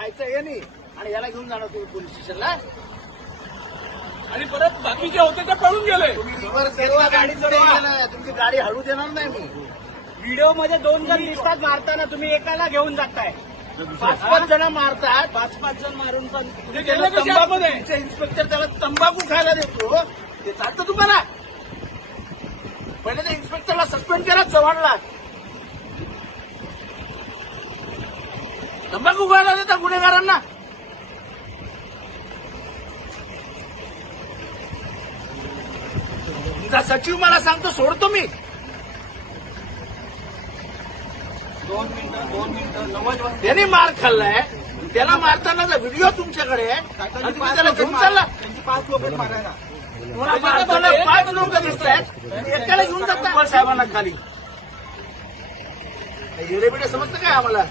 खायचं हे नाही आणि याला घेऊन जाणार तुम्ही पोलीस स्टेशनला. आणि परत बाकीचे होते ते पळून गेले. तुम्ही रिव्हर्स घेतला, गाडी गेलं, तुमची गाडी हळू देणार नाही मी. व्हिडिओमध्ये 2 जण दिसतात मारताना, तुम्ही एकाला घेऊन जाताय. 5-5 जण मारतात. 5-5 जण मारून पण ते गेले कसे आतमध्ये? तुमचे इन्स्पेक्टर त्याला तंबाखू खायला देतो, ते चालतं तुम्हाला? पहिले त्या इन्स्पेक्टरला सस्पेंड करा, चव्हाणला. तंबाखू खायला देता गुन्हेगारांना. तुमचा सचिव मला सांगतो सोडतो मी. 2 मिनिटं 90 त्याने मार खाल्लाय, त्याला मारतानाचा व्हिडिओ तुमच्याकडे आहे आणि तुम्ही त्याला घेऊन चालला. त्यांची 5 लोक मारायला. तुम्हाला मारताना 5 लोक दिसत आहेत, एकाला घेऊन जाता साहेबांना खाली. येडेबिडे समजतं काय आम्हाला?